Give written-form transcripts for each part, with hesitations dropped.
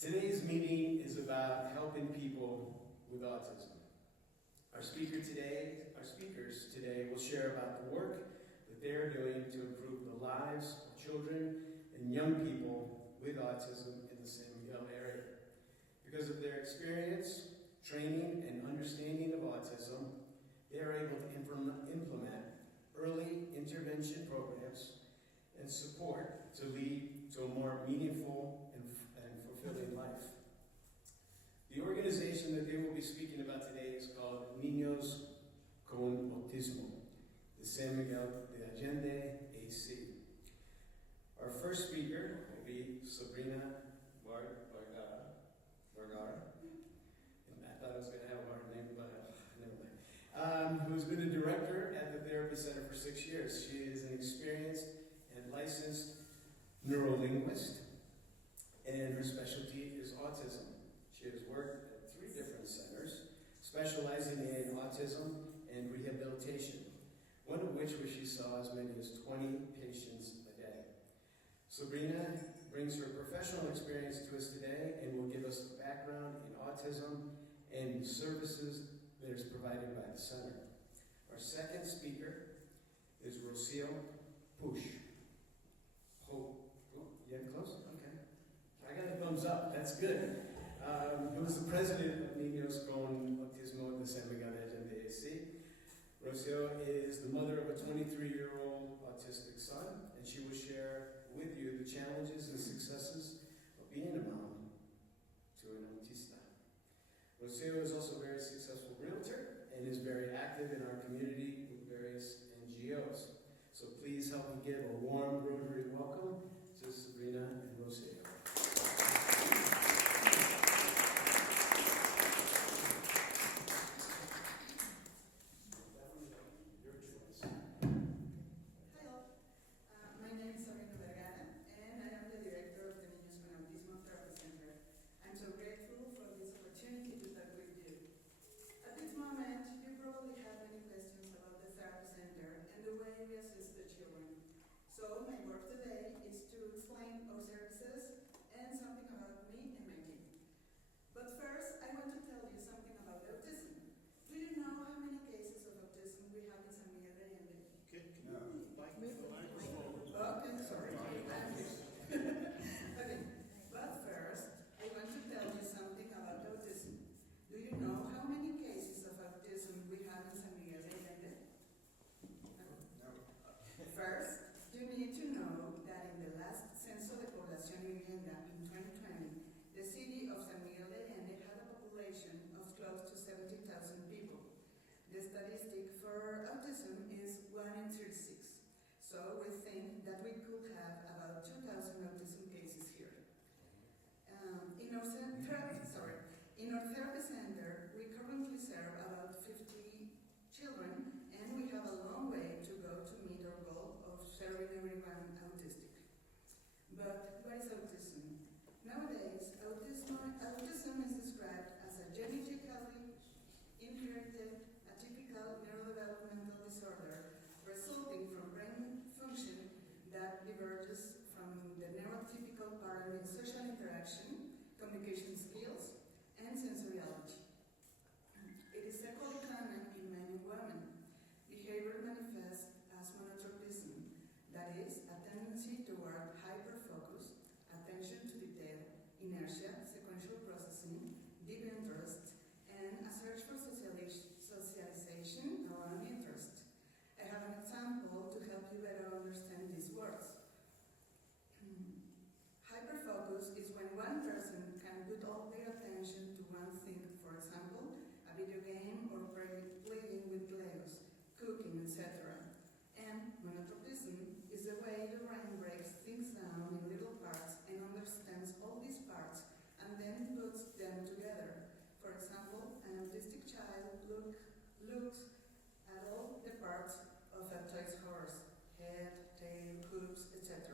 Today's meeting is about helping people with autism. Our speakers today will share about the work that they're doing to improve the lives of children and young people with autism in the San Miguel area. Because of their experience, training, and understanding of autism, they are able to implement early intervention programs and support to lead to a more meaningful and fulfilling life. The organization that they will be speaking about today is called Niños con Autismo, the San Miguel de Allende AC. Our first speaker will be Sabrina Vergara. And I thought I was going to have a hard name, but never mind. Who's been a director at the Therapy Center for 6 years. She is an experienced and licensed neurolinguist, and her specialty is autism. She has worked at 3 different centers, specializing in autism and rehabilitation, one of which she saw as many as 20 patients a day. Sabrina brings her professional experience to us today and will give us a background in autism and services that is provided by the center. Our second speaker is Rocío Puig. You getting close? Okay. I got a thumbs up. That's good. Who is the president of Niños con Autismo de San Miguel de Allende AC. Rocío is the mother of a 23-year-old autistic son, and she will share with you the challenges and successes of being a mom to an autista. Rocío is also a very successful realtor and is very active in our community with various NGOs. So please help me give a warm Rotary welcome to Sabrina and Rocío. My name is Sabrina Vergara, and I am the director of the Niños con Autismo Therapy Center. I'm so grateful for this opportunity to talk with you. At this moment, you probably have many questions about the therapy center and the way we assist the children. So my work today is to explain our services and something about me and my team. But first, I want to tell you something about autism. Do you know how many cases of autism we have in San Miguel de Allende? Okay, sorry. Okay, but first, I want to tell you something about autism. Do you know how many cases of autism we have in San Miguel de Allende? No. First, you need to know that in the last Censo de Población y Vivienda in 2020, the city of San Miguel de Allende had a population of close to 70,000 people. The statistic for autism is 1 in 36. So we think that we could have about 2,000 autism cases here. In our therapy center, we currently serve about 50 children, and we have a long way to go to meet our goal of serving everyone autistic. But what is autism? Nowadays, autism is described as a genetically inherited atypical neurodevelopmental disorder resulting from brain function that diverges from the neurotypical pattern in social interaction, communication skills, and sensoriality. It is equally common in men and women. Behavior manifests as monotropism, that is, a tendency toward hyperfocus, attention to detail, inertia, sequential processing, deep interest, and a search for socialization around interest. I have an example to help you better understand these words. Hyperfocus is when one person can put all their attention to one thing, for example, a video game or playing with Legos, cooking, etc. And monotropism is the way the brain breaks things down in little parts and understands all these parts and then puts them together. For example, an autistic child looks at all the parts of a toy horse, head, tail, hooves, etc.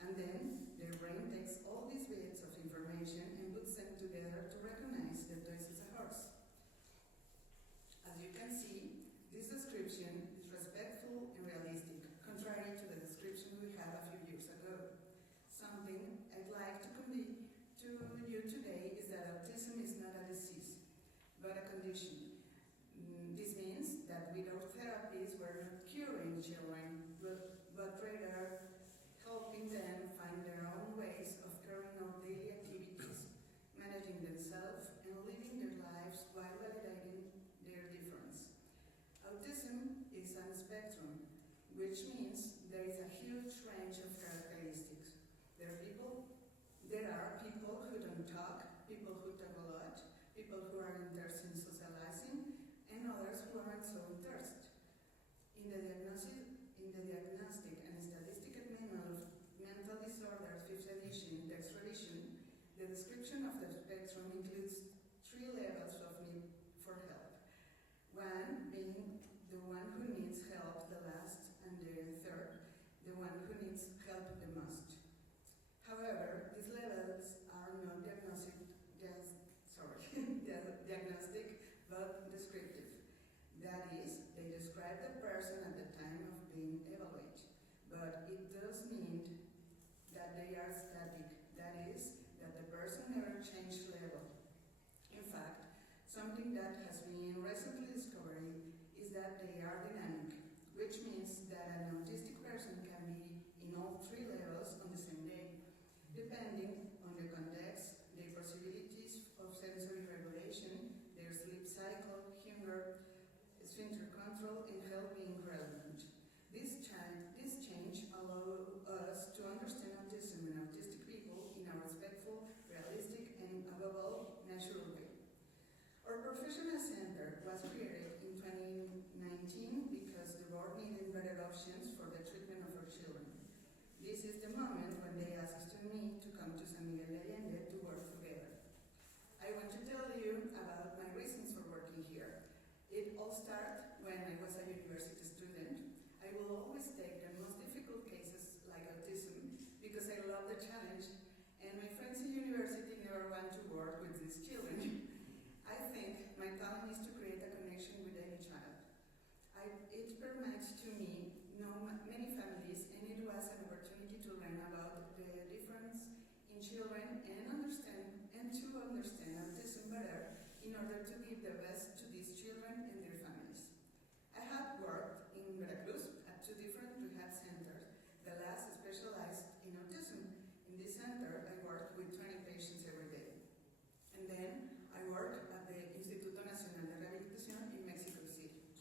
And then their brain takes all these bits of information and puts them together to recognize the toy as a horse. As you can see, this description is respectful and realistic, contrary to the description we had a few years ago. Something I'd like to convey to you you today is that autism is not a disease, but a condition. This means that with our therapies, we're not curing children, but rather helping them find their own ways of carrying out daily activities, managing themselves, and living their lives while validating their difference. Autism is on a spectrum, which means there is a huge range of characteristics. There are people who don't talk, people who talk a lot, people who are interested in socializing, and others who aren't so interested. In the Diagnostic and Statistical Manual of Mental Disorders, 5th edition, text edition, the description of the spectrum includes 3 levels of need for help. One being the one who needs help the last, and the third, the one who needs help the most. However, these levels are not diagnostic, but descriptive. That is, they describe the person at the time of being evaluated, but it does mean that they are static. That is, that the person never changed level. In fact, something that has been recently discovered is that they are dynamic, which means that an autistic person can be in all 3 levels on the same day, depending on the context, their possibilities of sensory regulation, their sleep cycle, hunger, sphincter control, and health being relevant. This change allows us to understand autism and autistic people in a respectful, realistic, and above all, natural way. Our professional center was created in 2019 because the board needed better options for the treatment of our children. This is the moment when they asked me to come to San Miguel de Allende to work together. I want to tell you about my reasons for working here. It all started when I was a university student. I will always take the most difficult cases like autism because I love the challenge, and my friends in university never want to work with these children. I think my talent is to create a connection with any child. It permits to me know many families, and it was an opportunity to learn about the difference in children and to understand autism better in order to give the best to these children and their families. I have worked in Veracruz at 2 different rehab centers. The last specialized in autism. In this center, I worked with 20 patients every day. And then I worked at the Instituto Nacional de Rehabilitación in Mexico City.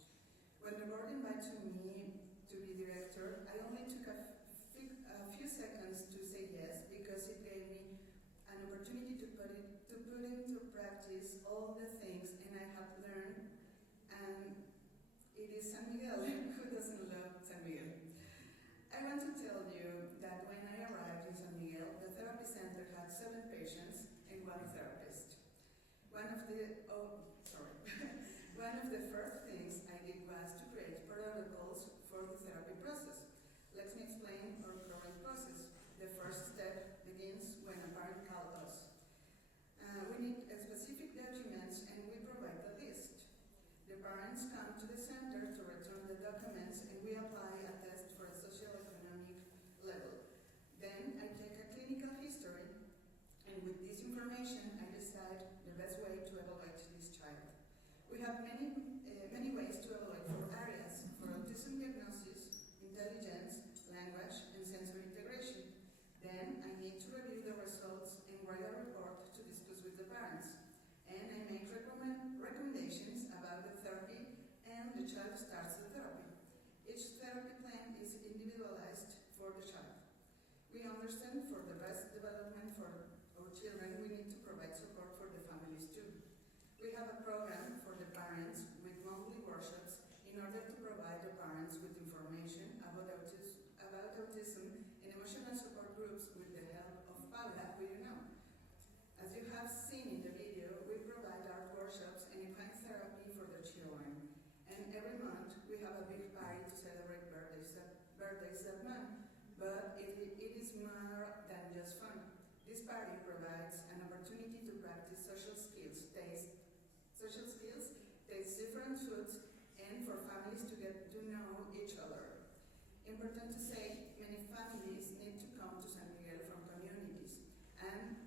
When the board invited me to be director, I only took a few seconds to say yes because it gave me an opportunity to put into practice all the things and I have learned, and it is San Miguel. Who doesn't love San Miguel? I want to tell you that when I arrived in San Miguel, the therapy center had 7 patients and 1 therapist. One of the first things I did was to create protocols for the therapy process. Let me explain our current process. The first step begins when a parent calls us. We need specific documents and we provide the list. The parents come to the center to return the documents and we apply a test for a socioeconomic level. Then I take a clinical history, and with this information I decide the best way to evaluate this child. We have many ways to evaluate 4 areas: for autism diagnosis, intelligence, language, and sensory integration. Then I need to review the results and write a report to discuss with the parents. And I make recommendations about the therapy, and the child starts the therapy. Each therapy plan is individualized for the child. We understand for the best development for our children, we need to provide support for the families too. We have a program for the parents with monthly workshops in order to provide the parents with information about autism and emotional support groups with the help of Paula, who you know. As you have seen in the video, we provide art workshops and enhanced therapy for the children. And every month we have a big party to celebrate birthdays that month. But it is more than just fun. This party provides an opportunity to practice social skills, taste different foods, and for families to get to know each other. Important to say, many families need to come to San Miguel from communities, and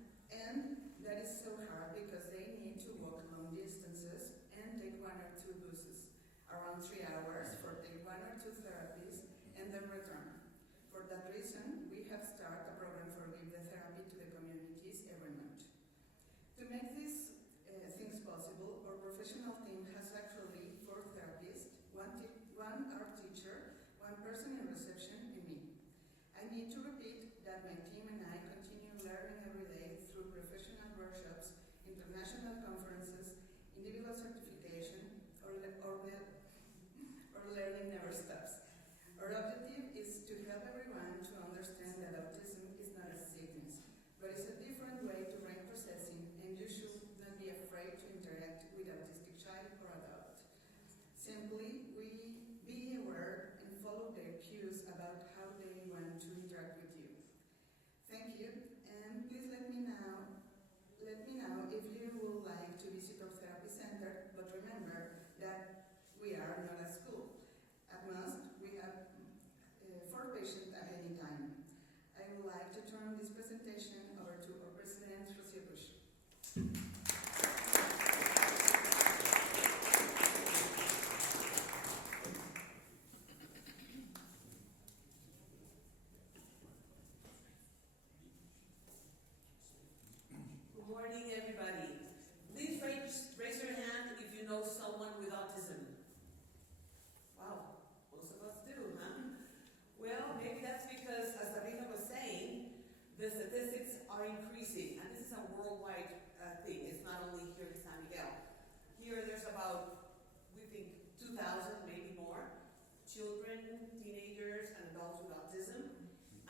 that is or learning never stops. Our objective is to help everyone to understand that autism is not a sickness, but it's a different way to brain processing, and you should not be afraid to interact with autistic child or adult. Simply, we be aware and follow their cues about how they want to interact with you. Thank you, and please let me know if you would like to visit our therapy center, but remember that we are not a school. At most, we have 4 patients at any time. I would like to turn this presentation over to our President, Rocío Puig. Good morning, everybody. Please raise your hand if you know someone with autism. Wow, most of us do, huh? Well, maybe that's because, as Sabrina was saying, the statistics are increasing, and this is a worldwide thing. It's not only here in San Miguel. Here, there's about, we think, 2,000, maybe more, children, teenagers, and adults with autism,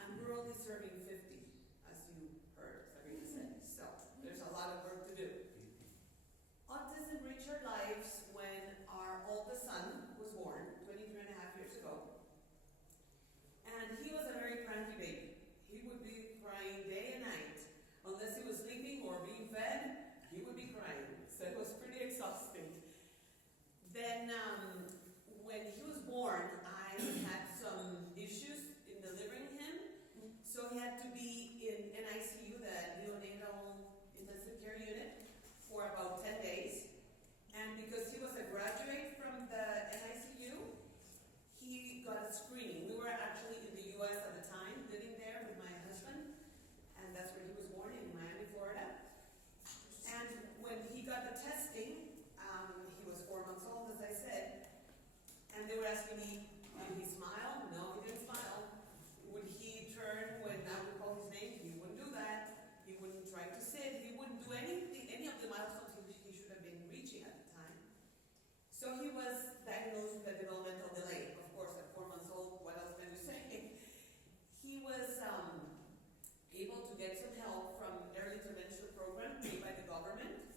and we're only serving 50, as you heard Sabrina say. So, there's a lot of work to do. Autism reached our lives when our oldest son was born 23 and a half years ago. And he was a very cranky baby. He would be crying day and night. Unless he was sleeping or being fed, he would be crying. So it was pretty exhausting. Then when he was born, I had some issues in delivering him. So he had to be in an ICU, the neonatal intensive care unit, for about 10 days. And because he was a graduate from the NICU, he got a screening. We were actually in the US at the time, living there with my husband, and that's where he was born, in Miami, Florida. And when he got the testing, he was 4 months old, as I said, and they were asking me, did he smile? No, he didn't smile. Would he turn when I would call his name? He wouldn't do that. He wouldn't try to sit. He wouldn't do anything, any of the milestones he should have been reaching at the time. So he was diagnosed with a developmental delay. Of course, at 4 months old, what else can you say? He was able to get some help from early intervention program made by the government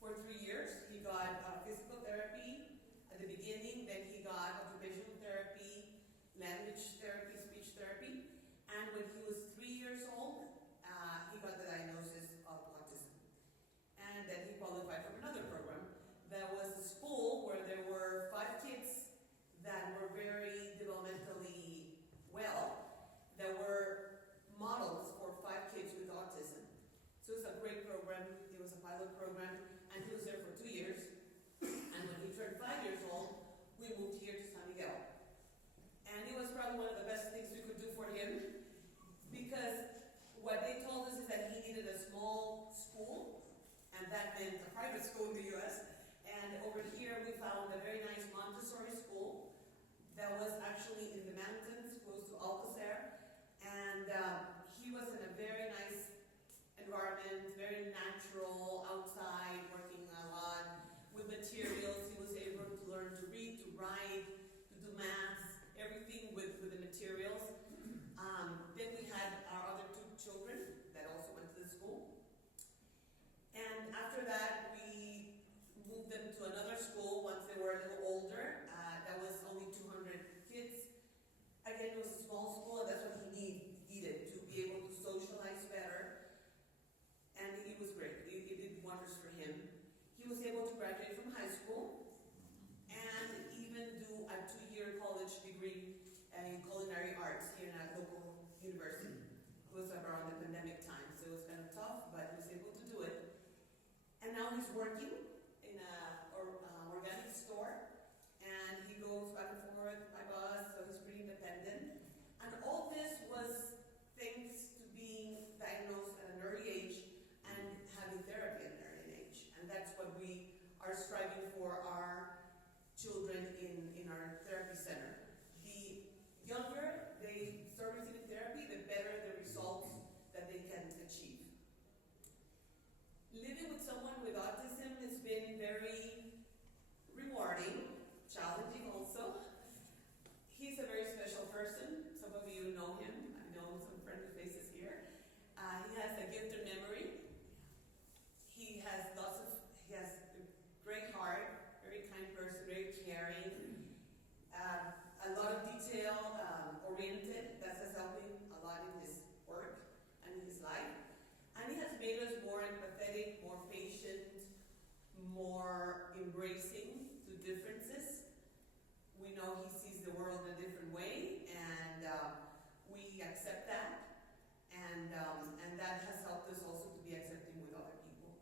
for 3 years. He got physical therapy at the beginning, then he got occupational therapy, language therapy, speech therapy, and when he was 3 years old, he got the diagnosis of autism. And then he qualified for another program. That was a school where there were 5 kids that were very developmentally well, that were models for 5 kids with autism. So it was a great program. It was a pilot program, and he was there for 2 years. And when he turned 5 years old, we moved here to San Miguel. And it was probably one of the best things we could do for him, because what they told us is that he needed a small school, and that meant a private school in the US. And over here we found a very nice Montessori school that was actually in the mountains close to Alcocer. And he was in a very nice environment, very natural, outside, working a lot with materials. He was able to learn to read, to write, to do math, everything with the materials. Then we had our other 2 children that also went to the school. And after that, we moved them to another school once they were a little older. That was only 200 kids. Again, it was a small school, and that's what he needed to be able to socialize better. And it was great. It did wonders for him. He was able to graduate from high school and even do a 2-year college degree in culinary arts here in a local university. It was around the pandemic time, so it was kind of tough, but he was able to do it. And now he's working in an organic store, and he goes back and forth by bus, so he's pretty independent. And all this was thanks to being diagnosed at an early age and having therapy at an early age. And that's what we are striving for our children in our therapy center. The younger they start receiving therapy, the better the results that they can achieve. Living with someone with autism has been very rewarding, gifted memory. He has a great heart, very kind person, very caring, a lot of detail oriented. That's helping a lot in his work and in his life. And he has made us more empathetic, more patient, more embracing to differences. We know he sees the world in a different way, and we accept that. And that has helped us also to be accepting with other people.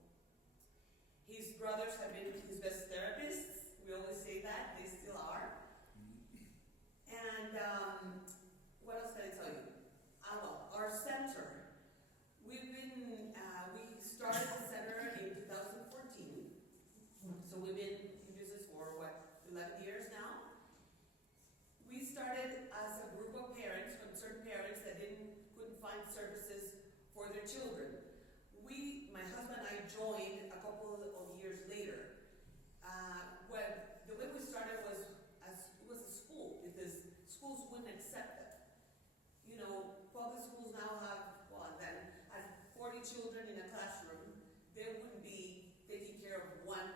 His brothers have been his best therapists. We always say that. They still are. And what else can I tell you? Well, our center. We started the center in 2014. So we've been in business for, 11 years now? We started as a group of parents, concerned parents that couldn't find services for their children. My husband and I joined a couple of years later. The way we started was it was a school, because schools wouldn't accept it. You know, public schools now have 40 children in a classroom. They wouldn't be taking care of one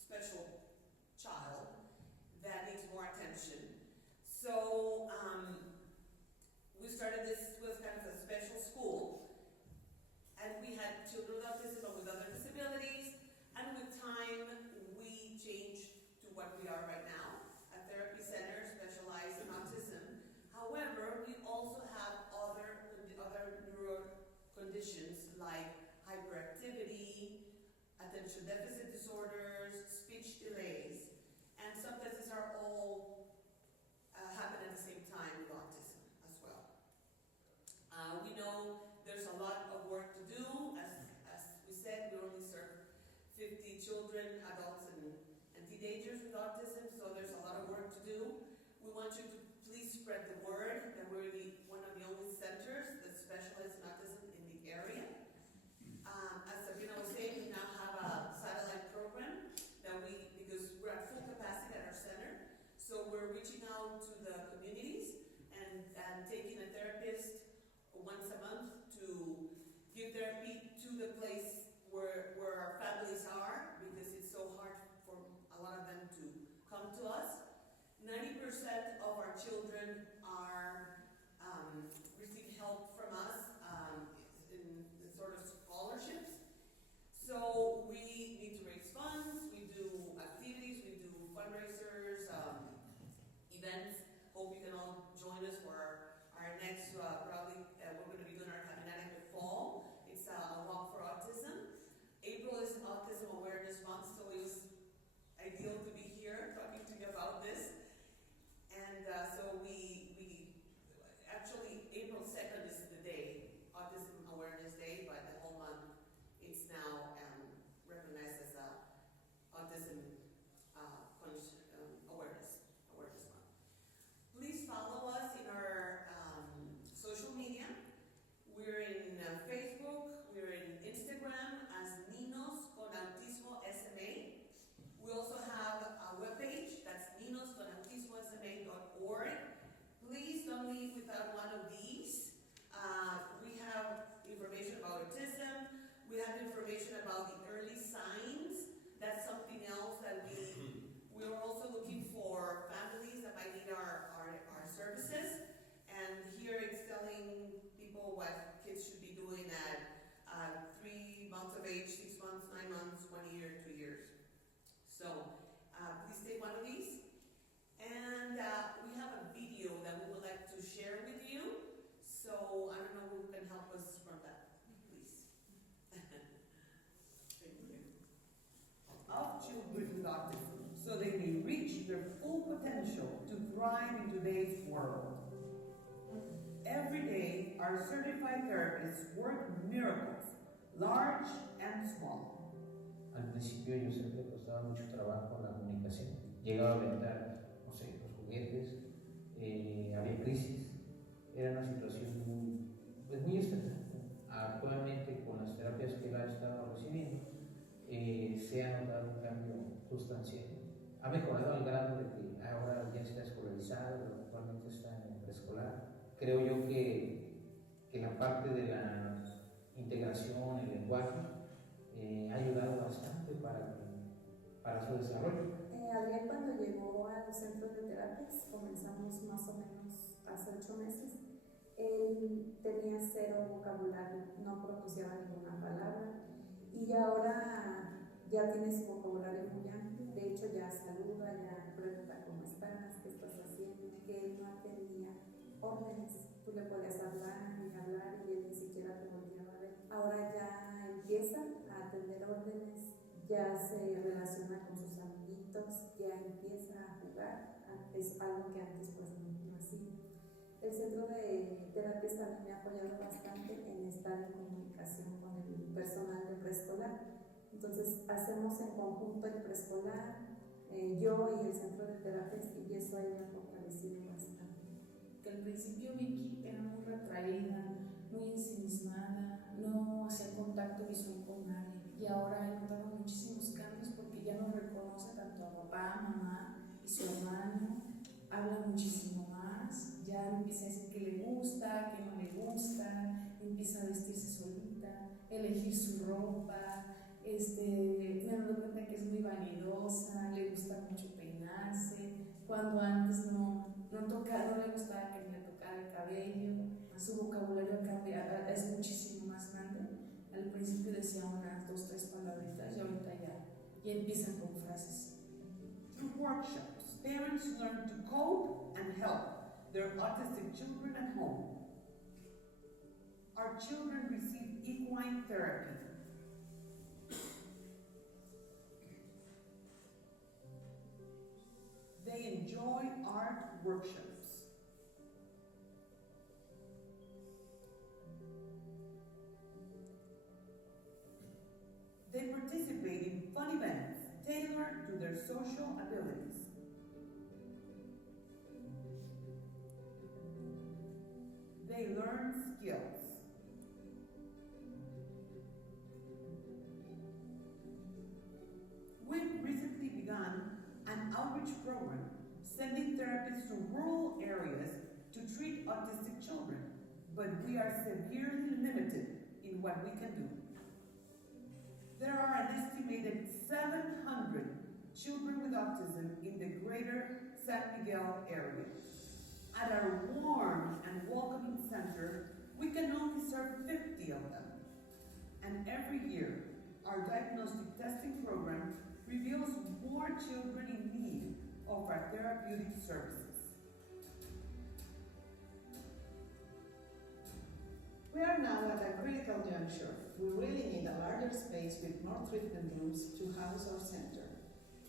special child that needs more attention. So we started this was kind of a special school, and we had children with autism and with other disabilities, and with time we changed to what we are right now, a therapy center specialized in autism. However, we also have other neuro conditions like hyperactivity, attention deficit disorders, speech delays, and sometimes these are all happen at the same time with autism as well. We know there's a lot of work to do. As we said, we only serve 50 children, adults, and teenagers with autism, so there's a lot of work to do. We want you to please spread the word that we're one of the only centers that specialize in autism in the area. As Sabrina was saying, we now have a satellite program because we're at full capacity at our center. So we're reaching out to the communities and taking a therapist once a month to give therapy to the place where our families are, because it's so hard for a lot of them to come to us. 90% of our children receive help from us in the sort of scholarships. So we need to raise funds, we do activities, we do fundraisers, events. Hope you can all join us for our next, probably, we're going to be doing our caminata in the fall. It's a walk for autism. April is Autism Awareness Month, so it was ideal to be here talking to you about this. And so we actually, April 2nd is the day, Autism Awareness Day, but the whole month it's now recognized as Autism Awareness Month. Please follow us in our social media. We're in Facebook, we're in Instagram as Niños con Autismo SMA. We also have a webpage, that's niñosconautismosma.org. Please don't leave without one of these. We have information about autism. We have information about the early signs. That's something else that we're also looking for families that might need our services. And here it's telling people what kids should be doing at 3 months of age, 6 months, 9 months, 1 year, 2 years. So please take one of these. And we have a video that we would like to share with you. So I don't know who can help us from that, please. Thank you. Of children with autism, so they may reach their full potential to thrive in today's world. Every day, our certified therapists work miracles, large and small. Al principio yo siempre costaba mucho trabajo la comunicación. Llegaba a aventar, no sé, los juguetes, había crisis, era una situación muy estresante. Actualmente con las terapias que él ha estado recibiendo, se ha notado un cambio sustancial. Ha mejorado al grado de que ahora ya está escolarizado, actualmente está en preescolar. Creo yo que que la parte de la integración, el lenguaje, ha ayudado bastante para su desarrollo. Adrián, cuando llegó al centro de terapias, comenzamos más o menos hace 8 meses, él tenía 0 vocabulario, no pronunciaba ninguna palabra y ahora ya tiene su vocabulario muy amplio. De hecho ya saluda, ya pregunta cómo estás, qué estás haciendo, que él no atendía órdenes. Tú le podías hablar y hablar y él ni siquiera te volteaba a ver. Ahora ya empieza a atender órdenes, ya se relaciona con sus amiguitos, ya empieza a jugar, es algo que antes pues no hacía. El centro de terapias también me ha apoyado bastante en estar en comunicación con el personal de preescolar. Entonces hacemos en conjunto el preescolar, yo y el centro de terapias, y eso ahí me ha fortalecido bastante. Que al principio Vicky era muy retraída, muy ensimismada, no hacía contacto visual con nadie, y ahora he notado muchísimos cambios porque ya nos reconoce tanto a papá, mamá y su hermano, habla muchísimo más, ya empieza a decir que le gusta, que no le gusta, empieza a vestirse solita, elegir su ropa, me he dado cuenta que es muy vanidosa, le gusta mucho peinarse, cuando antes no le gustaba que le tocara el cabello, su vocabulario cambia, es muchísimo más grande. Al principio decía unas 2, 3 palabritas y ahorita ya empiezan con frases. Through workshops, parents learn to cope and help their autistic children at home. Our children receive equine therapy. They enjoy art workshops. They participate in fun events tailored to their social abilities. They learn skills. We've recently begun an outreach program sending therapists to rural areas to treat autistic children, but we are severely limited in what we can do. There are an estimated 700 children with autism in the greater San Miguel area. At our warm and welcoming center, we can only serve 50 of them. And every year, our diagnostic testing program reveals more children in need of our therapeutic services. We are now at a critical juncture. We really need a larger space with more treatment rooms to house our center.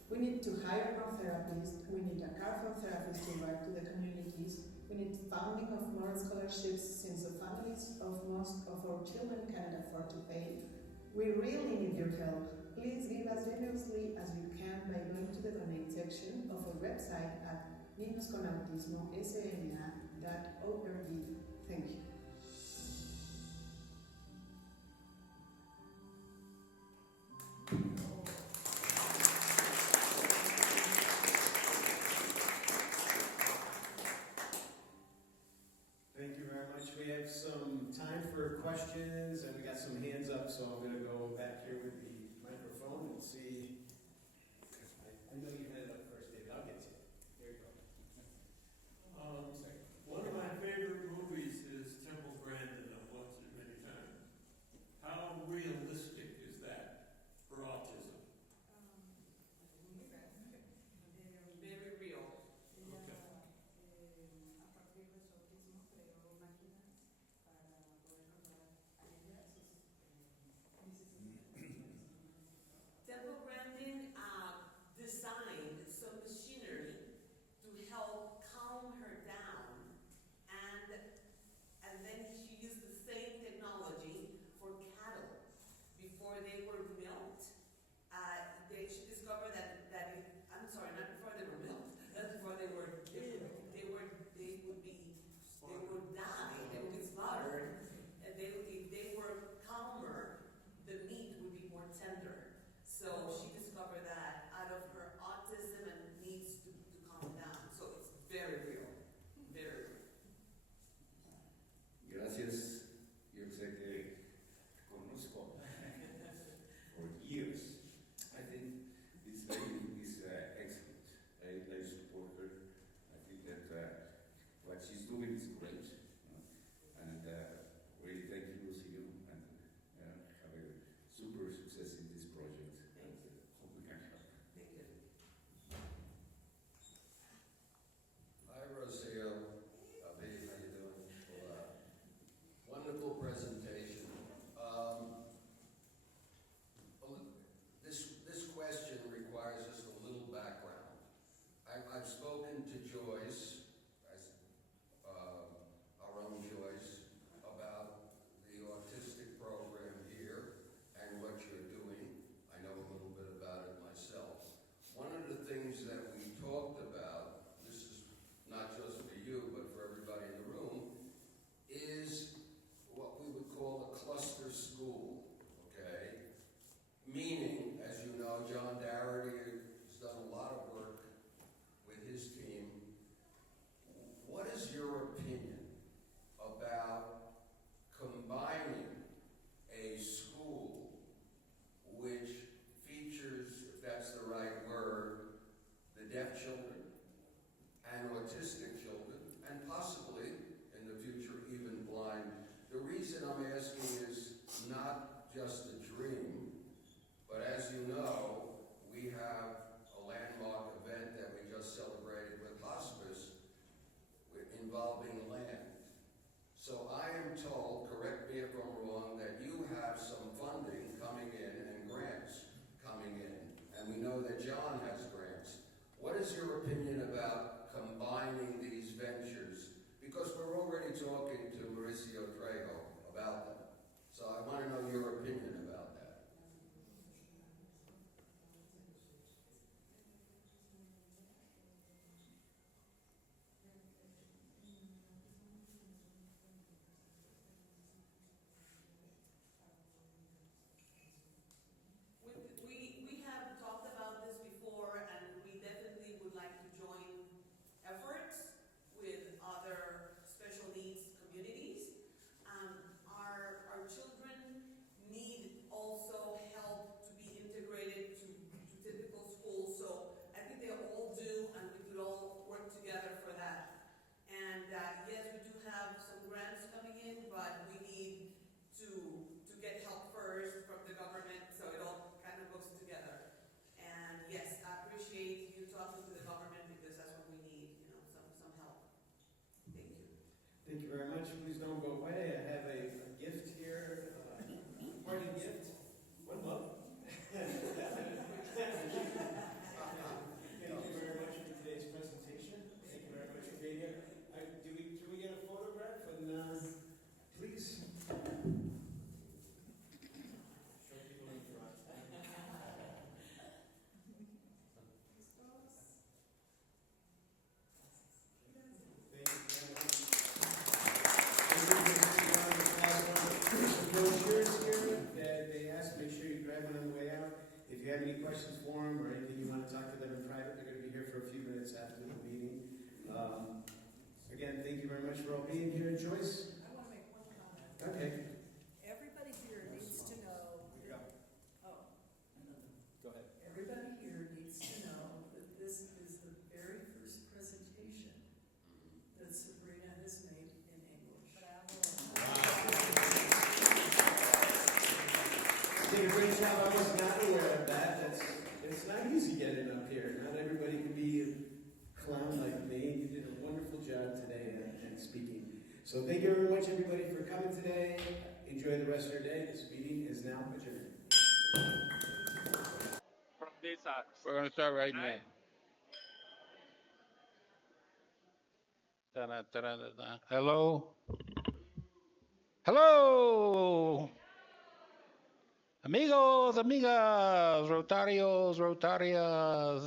We need to hire more therapists, we need a car for therapists to arrive to the communities, we need funding of more scholarships since the families of most of our children cannot afford to pay. We really need your help. Please give as generously as you can by going to the donate section of our website at niños.autismo.org. Thank you. Thank you very much. We have some time for questions, and we got some hands up, so I'm going to go back here with the microphone and see. I know you had it up first, David. I'll get to you. There you go. One of my favorite movies is Temple Grandin. I've watched it many times. How realistic is that for autism? Very real. Okay. A partir de su autismo creó máquinas para poder controlar a ella sus necesidades. Temple Grandin designed doing is great. And really thank you, Rocío, and have a super success in this project. And hope we can help. Thank you. Hi, Rocío. Abhi, how you doing? Wonderful presentation. This question requires just a little background. I've spoken to Joyce, our own Joyce, about the autistic program here and what you're doing. I know a little bit about it myself. One of the things that we talked about, this is not just for you, but for everybody in the room, is what we would call a cluster school, okay? Meaning, as you know, John Darity has done a lot of work with his team. What is your opinion about combining a school which features, if that's the right word, the deaf children and autistic children, and possibly, in the future, even blind? The reason I'm asking is not just a dream, but as you know, we have a landmark event that we just celebrated with hospice involving land. So I am told, correct me if I'm wrong, that you have some funding coming in and grants coming in. And we know that John has grants. What is your opinion about combining these ventures? Because we're already talking to Mauricio Trejo about them. So I want to know your opinion about that. We have talked about this before, and we definitely would like to join efforts with other special needs communities. Our children need also help to be integrated to typical schools, so I think they all do, and we could all work together for that. And yes, we do have some grants coming in, but we need to get help first from the government, so it all kind of goes together. And yes, I appreciate you talking to the government, because that's what we need, some help. Thank you. Thank you very much. Please don't go away. I have a gift here, party gift. One love. Thank you very much for today's presentation. Thank you very much for being here. Do we get a photograph? And please. Show people in front. Thank you very much. Brochures here that they asked, make sure you grab one on the way out. If you have any questions for them or anything you want to talk to them in private, they're going to be here for a few minutes after the meeting. Again, thank you very much for all being here. Joyce? I want to make one comment. Okay. Everybody here needs to know. Here you go. Oh. Go ahead. Everybody here needs to know that this is the very first presentation that Sabrina has made in English. You did a great job. I was not aware of that. It's not easy getting up here. Not everybody can be a clown like me. You did a wonderful job today and speaking. So thank you very much, everybody, for coming today. Enjoy the rest of your day. This meeting is now adjourned. We're going to start right now. Da-da-da-da-da. Hello? Hello! Amigos, amigas, Rotarios, Rotarias.